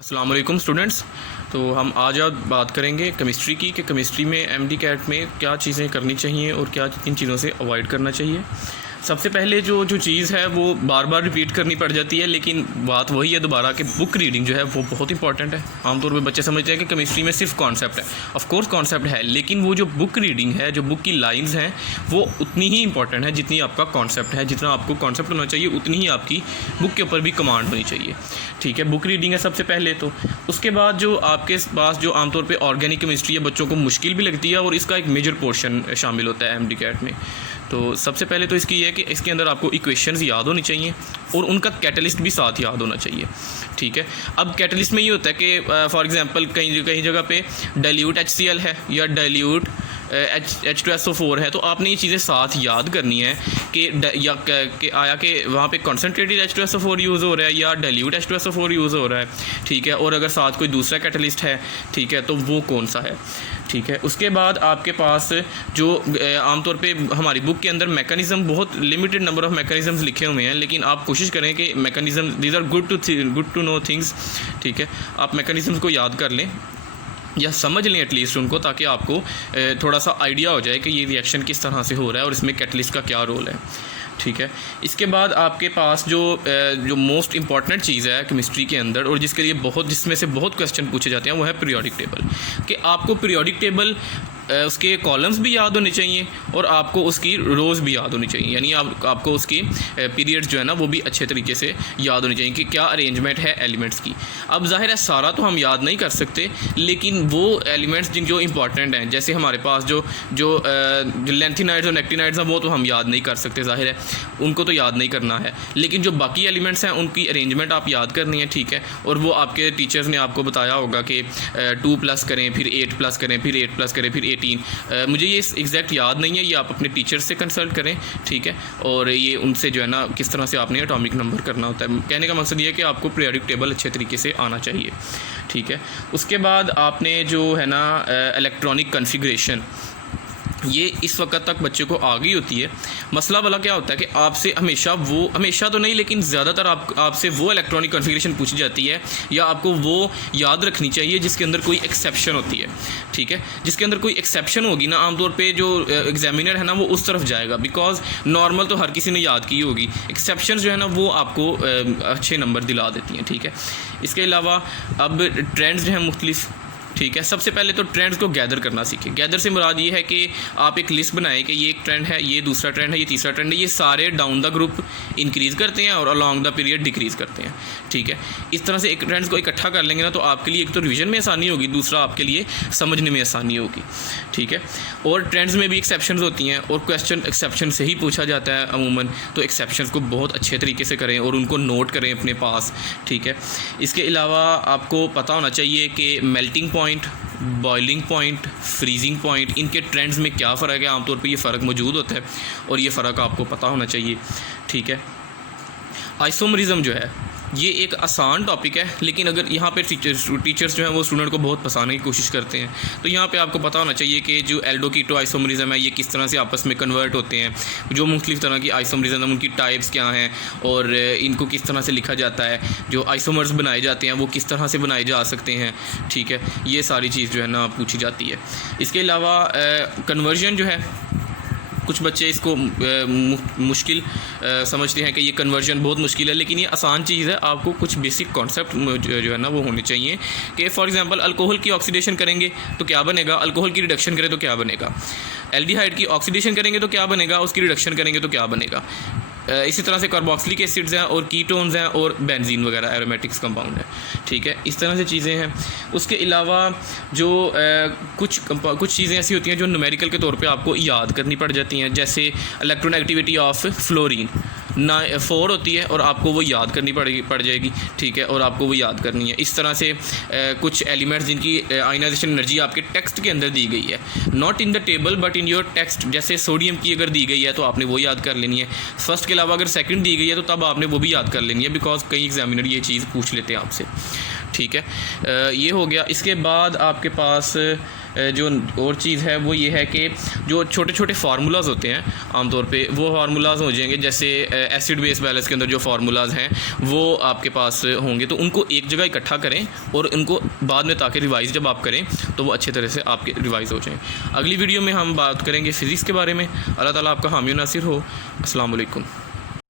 अस्सलाम वालेकुम स्टूडेंट्स। तो हम आज बात करेंगे केमिस्ट्री की कि केमिस्ट्री में एमडी कैट में क्या चीज़ें करनी चाहिए और क्या किन चीज़ों से अवॉइड करना चाहिए। सबसे पहले जो चीज़ है वो बार बार रिपीट करनी पड़ जाती है, लेकिन बात वही है दोबारा कि बुक रीडिंग जो है वो बहुत इंपॉर्टेंट है। आमतौर पर बच्चे समझते हैं कि केमिस्ट्री में सिर्फ कॉन्सेप्ट है। ऑफ कोर्स कॉन्सेप्ट है, लेकिन वो जो बुक रीडिंग है, जो बुक की लाइंस हैं, वो उतनी ही इंपॉर्टेंट है जितनी आपका कॉन्सेप्ट है। जितना आपको कॉन्सेप्ट होना चाहिए उतनी ही आपकी बुक के ऊपर भी कमांड होनी चाहिए। ठीक है, बुक रीडिंग है सबसे पहले। तो उसके बाद जो आपके पास जो आमतौर पे ऑर्गेनिक केमिस्ट्री है, बच्चों को मुश्किल भी लगती है और इसका एक मेजर पोर्शन शामिल होता है एमडी कैट में। तो सबसे पहले तो इसकी ये है कि इसके अंदर आपको इक्वेशंस याद होनी चाहिए और उनका कैटलिस्ट भी साथ याद होना चाहिए। ठीक है, अब कैटलिस्ट में ये होता है कि फॉर एग्जांपल कहीं जगह पे डाइल्यूट HCl है या डाइल्यूट H2SO4 है, तो आपने ये चीज़ें साथ याद करनी है कि आया कि वहाँ पे कॉन्सनट्रेटेड H2SO4 यूज़ हो रहा है या डाइल्यूट H2SO4 यूज़ हो रहा है। ठीक है, और अगर साथ कोई दूसरा कैटलिस्ट है, ठीक है, तो वो कौन सा है। ठीक है, उसके बाद आपके पास जो आमतौर पे हमारी बुक के अंदर मैकेनिज़्म, बहुत लिमिटेड नंबर ऑफ़ मैकेनिज़म्स लिखे हुए हैं, लेकिन आप कोशिश करें कि mechanism these are good to know things. ठीक है, आप मैकेनिज़म्स को याद कर लें या समझ लें एटलीस्ट उनको, ताकि आपको थोड़ा सा आइडिया हो जाए कि ये रिएक्शन किस तरह से हो रहा है और इसमें कैटलिस्ट का क्या रोल है। ठीक है, इसके बाद आपके पास जो मोस्ट इंपॉर्टेंट चीज़ है केमिस्ट्री के अंदर और जिसमें से बहुत क्वेश्चन पूछे जाते हैं, वो है पीरियोडिक टेबल। कि आपको पीरियोडिक टेबल उसके कॉलम्स भी याद होने चाहिए और आपको उसकी रोज़ भी याद होनी चाहिए, यानी आपको उसकी पीरियड्स जो है ना वो भी अच्छे तरीके से याद होनी चाहिए कि क्या अरेंजमेंट है एलिमेंट्स की। अब जाहिर है सारा तो हम याद नहीं कर सकते, लेकिन वो एलिमेंट्स जो इंपॉर्टेंट हैं, जैसे हमारे पास जो लेंथिनाइड्स और नेक्टिनाइड्स हैं, वो तो हम याद नहीं कर सकते, जाहिर है उनको तो याद नहीं करना है, लेकिन जो बाकी एलिमेंट्स हैं उनकी अरेंजमेंट आप याद करनी है। ठीक है, और वो आपके टीचर्स ने आपको बताया होगा कि 2+ करें, फिर 8+ करें, फिर 8+ करें, फिर 18। मुझे ये एग्जैक्ट याद नहीं है, ये आप अपने टीचर से कंसल्ट करें। ठीक है, और ये उनसे जो है ना किस तरह से आपने एटॉमिक नंबर करना होता है। कहने का मकसद ये है कि आपको पीरियोडिक टेबल अच्छे तरीके से आना चाहिए। ठीक है, उसके बाद आपने जो है ना इलेक्ट्रॉनिक कॉन्फ़िगरेशन, ये इस वक्त तक बच्चे को आ गई होती है। मसला वाला क्या होता है कि आपसे हमेशा तो नहीं, लेकिन ज़्यादातर आपसे वो इलेक्ट्रॉनिक कॉन्फ़िगरेशन पूछी जाती है या आपको वो याद रखनी चाहिए जिसके अंदर कोई एक्सेप्शन होती है। ठीक है, जिसके अंदर कोई एक्सेप्शन होगी ना, आमतौर पे जो एग्जामिनर है ना वो उस तरफ जाएगा, बिकॉज नॉर्मल तो हर किसी ने याद की होगी। एक्सेप्शन जो है ना वो आपको अच्छे नंबर दिला देती हैं। ठीक है, इसके अलावा अब ट्रेंड्स जो हैं मुख्तलिफ। ठीक है, सबसे पहले तो ट्रेंड्स को गैदर करना सीखें। गैदर से मुराद ये है कि आप एक लिस्ट बनाएं कि ये एक ट्रेंड है, ये दूसरा ट्रेंड है, ये तीसरा ट्रेंड है, ये सारे डाउन द ग्रुप इंक्रीज़ करते हैं और अलॉन्ग द पीरियड डिक्रीज़ करते हैं। ठीक है, इस तरह से एक ट्रेंड्स को इकट्ठा कर लेंगे ना, तो आपके लिए एक तो रिवीजन में आसानी होगी, दूसरा आपके लिए समझने में आसानी होगी। ठीक है, और ट्रेंड्स में भी एक्सेप्शंस होती हैं और क्वेश्चन एक्सेप्शन से ही पूछा जाता है अमूमन, तो एक्सेप्शंस को बहुत अच्छे तरीके से करें और उनको नोट करें अपने पास। ठीक है, इसके अलावा आपको पता होना चाहिए कि melting point, boiling point, freezing point, इनके ट्रेंड्स में क्या फ़र्क है। आमतौर पे ये फ़र्क मौजूद होता है और ये फ़र्क आपको पता होना चाहिए। ठीक है, आइसोमरिज्म जो है ये एक आसान टॉपिक है, लेकिन अगर यहाँ पे टीचर्स जो हैं वो स्टूडेंट को बहुत फंसाने की कोशिश करते हैं, तो यहाँ पे आपको पता होना चाहिए कि जो एल्डो कीटो आइसोमरिज्म है ये किस तरह से आपस में कन्वर्ट होते हैं, जो मुख्तलिफ तरह की आइसोमरिज्म उनकी टाइप्स क्या हैं और इनको किस तरह से लिखा जाता है, जो आइसोमर्स बनाए जाते हैं वो किस तरह से बनाए जा सकते हैं। ठीक है, ये सारी चीज़ जो है ना पूछी जाती है। इसके अलावा कन्वर्जन जो है, कुछ बच्चे इसको मुश्किल समझते हैं कि ये कन्वर्जन बहुत मुश्किल है, लेकिन ये आसान चीज़ है। आपको कुछ बेसिक कॉन्सेप्ट जो है ना वो होने चाहिए कि फॉर एग्जांपल अल्कोहल की ऑक्सीडेशन करेंगे तो क्या बनेगा, अल्कोहल की रिडक्शन करें तो क्या बनेगा, एल्डिहाइड की ऑक्सीडेशन करेंगे तो क्या बनेगा, उसकी रिडक्शन करेंगे तो क्या बनेगा। इसी तरह से कार्बोक्सिलिक एसिड्स हैं और कीटोन्स हैं और बेंजीन वगैरह एरोमेटिक्स कंपाउंड है। ठीक है, इस तरह से चीज़ें हैं। उसके अलावा जो कुछ चीज़ें ऐसी होती हैं जो न्यूमेरिकल के तौर पे आपको याद करनी पड़ जाती हैं, जैसे इलेक्ट्रोनेगेटिविटी ऑफ फ्लोरीन 4 होती है और आपको वो याद करनी पड़ जाएगी। ठीक है, और आपको वो याद करनी है। इस तरह से कुछ एलिमेंट्स जिनकी आयनाइजेशन एनर्जी आपके टेक्स्ट के अंदर दी गई है, not in the table but in your text, जैसे सोडियम की अगर दी गई है तो आपने वो याद कर लेनी है। फर्स्ट के अलावा अगर सेकंड दी गई है तो तब आपने वो भी याद कर लेनी है, बिकॉज कई एग्जामिनर ये चीज़ पूछ लेते हैं आपसे। ठीक है, ये हो गया। इसके बाद आपके पास जो और चीज़ है वो ये है कि जो छोटे छोटे फार्मूलाज होते हैं आमतौर पे वो फार्मूलाज हो जाएंगे, जैसे एसिड बेस बैलेंस के अंदर जो फार्मूलाज हैं वो आपके पास होंगे, तो उनको एक जगह इकट्ठा करें और उनको बाद में ताकि रिवाइज़ जब आप करें तो वो अच्छे तरह से आपके रिवाइज़ हो जाएँ। अगली वीडियो में हम बात करेंगे फ़िज़िक्स के बारे में। अल्लाह ताला आपका हामी नासिर हो। अस्सलाम वालेकुम।